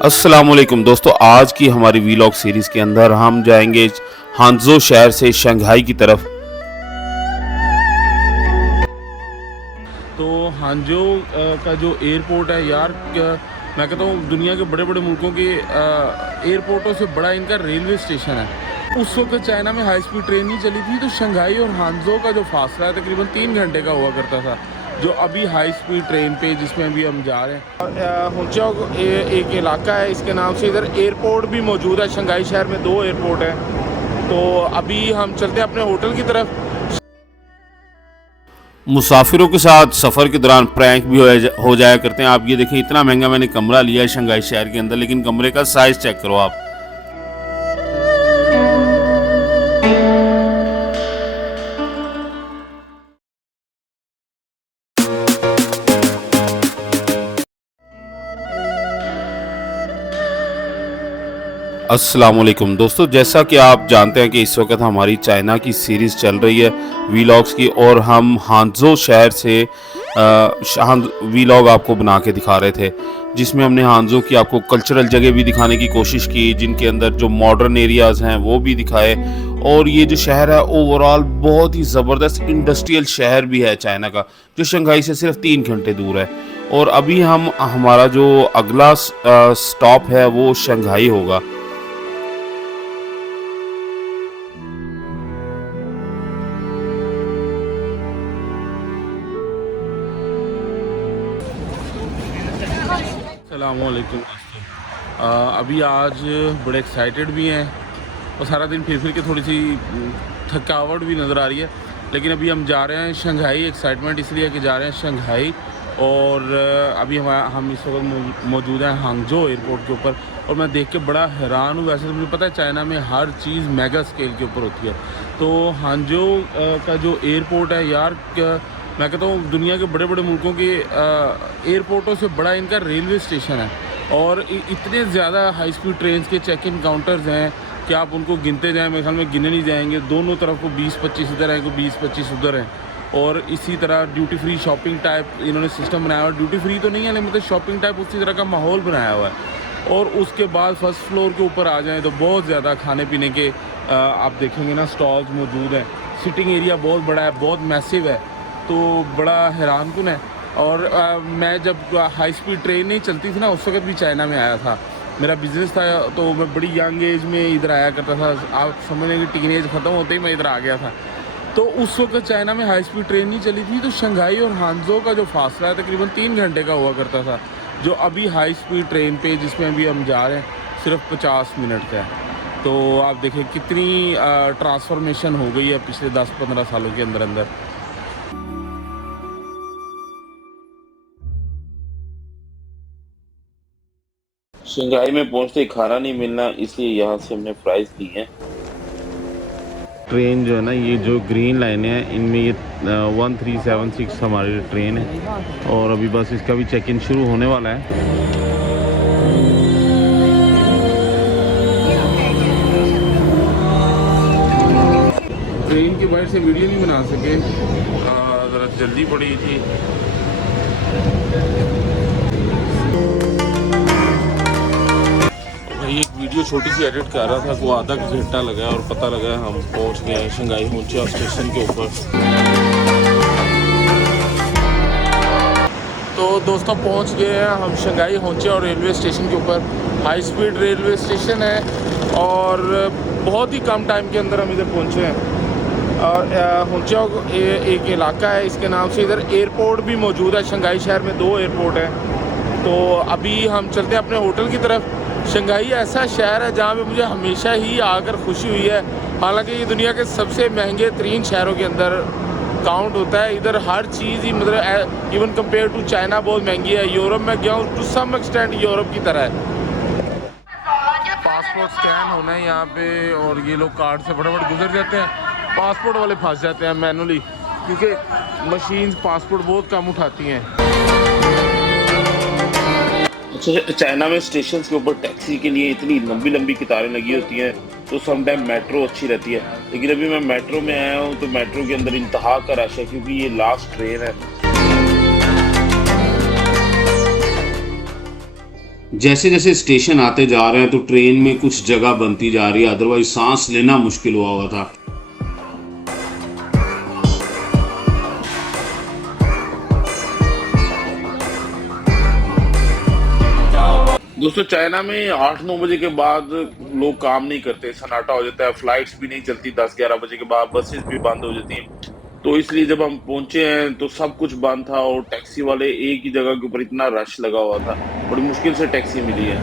अस्सलामुअलैकुम दोस्तों, आज की हमारी वीलॉग सीरीज़ के अंदर हम जाएंगे हांगझो शहर से शंघाई की तरफ। तो हांजो का जो एयरपोर्ट है यार, मैं कहता हूँ दुनिया के बड़े बड़े मुल्कों के एयरपोर्टों से बड़ा इनका रेलवे स्टेशन है। उस वक्त चाइना में हाई स्पीड ट्रेन नहीं चली थी, तो शंघाई और हांजो का जो फासला है तकरीबन 3 घंटे का हुआ करता था। जो अभी हाई स्पीड ट्रेन पे जिसमें अभी हम जा रहे हैं, हुंचाओ एक इलाका है, इसके नाम से इधर एयरपोर्ट भी मौजूद है। शंघाई शहर में 2 एयरपोर्ट हैं। तो अभी हम चलते हैं अपने होटल की तरफ। मुसाफिरों के साथ सफ़र के दौरान प्रैंक भी हो जाया करते हैं। आप ये देखें, इतना महंगा मैंने कमरा लिया है शंघाई शहर के अंदर, लेकिन कमरे का साइज़ चेक करो आप। अस्सलामुअलैकुम दोस्तों, जैसा कि आप जानते हैं कि इस वक्त हमारी चाइना की सीरीज़ चल रही है वीलॉग्स की, और हम हांगझो शहर से वीलॉग आपको बना के दिखा रहे थे, जिसमें हमने हांगझो की आपको कल्चरल जगह भी दिखाने की कोशिश की, जिनके अंदर जो मॉडर्न एरियाज़ हैं वो भी दिखाए। और ये जो शहर है ओवरऑल बहुत ही ज़बरदस्त इंडस्ट्रियल शहर भी है चाइना का, जो शंघाई से सिर्फ 3 घंटे दूर है। और अभी हमारा जो अगला स्टॉप है वो शंघाई होगा। अस्सलामुअलैकुम दोस्तों, अभी आज बड़े एक्साइटेड भी हैं और सारा दिन फिर के थोड़ी सी थकावट भी नज़र आ रही है। लेकिन अभी हम जा रहे हैं शंघाई। एक्साइटमेंट इसलिए कि जा रहे हैं शंघाई, और अभी हम इस वक्त मौजूद हैं हांगझो एयरपोर्ट के ऊपर। और मैं देख के बड़ा हैरान हूँ। वैसे तो मुझे पता है चाइना में हर चीज़ मेगा स्केल के ऊपर होती है। तो हांगझो का जो एयरपोर्ट है यार, मैं कहता हूँ दुनिया के बड़े बड़े मुल्कों के एयरपोर्टों से बड़ा इनका रेलवे स्टेशन है। और इतने ज़्यादा हाई स्पीड ट्रेन के चेक इन काउंटर्स हैं कि आप उनको गिनते जाएं, मेरे ख्याल में गिने नहीं जाएंगे। दोनों तरफ को 20-25 इधर हैं, को 20-25 उधर हैं। और इसी तरह ड्यूटी फ्री शॉपिंग टाइप इन्होंने सिस्टम बनाया हुआ है। ड्यूटी फ्री तो नहीं है, लेकिन मतलब शॉपिंग टाइप उसी तरह का माहौल बनाया हुआ है। और उसके बाद फर्स्ट फ्लोर के ऊपर आ जाएँ तो बहुत ज़्यादा खाने पीने के आप देखेंगे ना स्टॉल्स मौजूद हैं। सिटिंग एरिया बहुत बड़ा है, बहुत मैसिव है, तो बड़ा हैरानकुन है। और मैं जब हाई स्पीड ट्रेन नहीं चलती थी ना, उस वक्त भी चाइना में आया था। मेरा बिज़नेस था, तो मैं बड़ी यंग एज में इधर आया करता था। आप समझ लें कि टीन एज ख़त्म होते ही मैं इधर आ गया था। तो उस वक्त चाइना में हाई स्पीड ट्रेन नहीं चली थी, तो शंघाई और हांगझो का जो फासला है तकरीबन 3 घंटे का हुआ करता था। जो अभी हाई स्पीड ट्रेन पे जिसमें अभी हम जा रहे हैं सिर्फ 50 मिनट का है। तो आप देखें कितनी ट्रांसफॉर्मेशन हो गई है पिछले 10-15 सालों के अंदर अंदर। शंघाई में पहुंचते ही खाना नहीं मिलना, इसलिए यहाँ से हमने फ्राइज ली हैं। ट्रेन जो है ना, ये जो ग्रीन लाइनें हैं इनमें ये 1376 हमारी ट्रेन है। और अभी बस इसका भी चेक इन शुरू होने वाला है। ट्रेन की वजह से वीडियो नहीं बना सके, ज़रा जल्दी पड़ी थी। भाई एक वीडियो छोटी सी एडिट कर रहा था, वो आधा घंटा लगा और पता लगा हम पहुंच गए हैं शंघाई हुंचा स्टेशन के ऊपर। तो दोस्तों पहुंच गए हैं हम शंघाई हुंचा और रेलवे स्टेशन के ऊपर। हाई स्पीड रेलवे स्टेशन है और बहुत ही कम टाइम के अंदर हम इधर पहुंचे हैं। और हुंचा एक इलाका है, इसके नाम से इधर एयरपोर्ट भी मौजूद है। शंघाई शहर में 2 एयरपोर्ट हैं। तो अभी हम चलते हैं अपने होटल की तरफ। शंघाई ऐसा शहर है जहाँ पे मुझे हमेशा ही आकर खुशी हुई है। हालांकि ये दुनिया के सबसे महंगे 3 शहरों के अंदर काउंट होता है। इधर हर चीज़ ही मतलब इवन कंपेयर टू चाइना बहुत महंगी है। यूरोप में गया हूँ, टू सम एक्सटेंट यूरोप की तरह है। पासपोर्ट स्कैन होना है यहाँ पे, और ये लोग कार्ड से फटाफट गुजर जाते हैं। पासपोर्ट वाले फंस जाते हैं मैनुअली, क्योंकि मशीन्स पासपोर्ट बहुत कम उठाती हैं। अच्छा, चाइना में स्टेशन के ऊपर टैक्सी के लिए इतनी लंबी लंबी कतारें लगी होती हैं, तो सम टाइम मेट्रो अच्छी रहती है। लेकिन अभी मैं मेट्रो में आया हूँ तो मेट्रो के अंदर इंतहा का रश है, क्योंकि ये लास्ट ट्रेन है। जैसे जैसे स्टेशन आते जा रहे हैं तो ट्रेन में कुछ जगह बनती जा रही है, अदरवाइज सांस लेना मुश्किल हुआ था। दोस्तों चाइना में 8-9 बजे के बाद लोग काम नहीं करते, सन्नाटा हो जाता है, फ्लाइट्स भी नहीं चलती 10-11 बजे के बाद, बसेस भी बंद हो जाती हैं। तो इसलिए जब हम पहुंचे हैं तो सब कुछ बंद था और टैक्सी वाले एक ही जगह के ऊपर इतना रश लगा हुआ था, बड़ी मुश्किल से टैक्सी मिली है।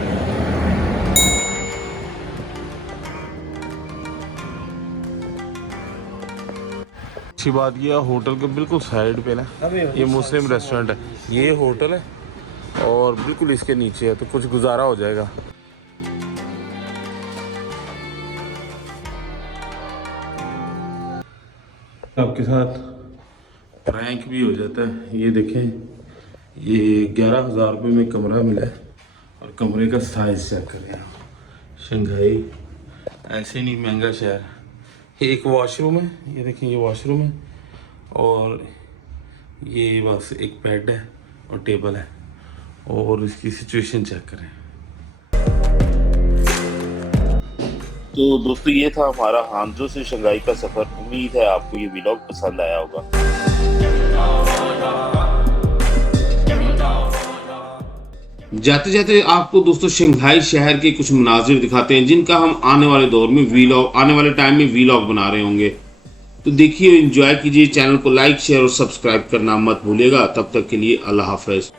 अच्छी बात यह होटल के बिल्कुल साइड पे ना ये मुस्लिम रेस्टोरेंट है, ये होटल है और बिल्कुल इसके नीचे है, तो कुछ गुजारा हो जाएगा। आपके साथ प्रैंक भी हो जाता है। ये देखें, ये 11,000 रुपये में कमरा मिला है और कमरे का साइज चेक करें। शंघाई ऐसे नहीं महंगा शहर। एक वॉशरूम है, ये देखें ये वॉशरूम है और ये बस एक बेड है और टेबल है और इसकी सिचुएशन चेक करें। तो दोस्तों ये था हमारा हांगझो से शंघाई का सफर। उम्मीद है आपको ये व्लॉग पसंद आया होगा। जाते जाते आपको दोस्तों शंघाई शहर के कुछ मनाजिर दिखाते हैं जिनका हम आने वाले दौर में आने वाले टाइम में व्लॉग बना रहे होंगे। तो देखिए, एंजॉय कीजिए। चैनल को लाइक शेयर और सब्सक्राइब करना मत भूलिएगा। तब तक के लिए अल्लाह हाफिज।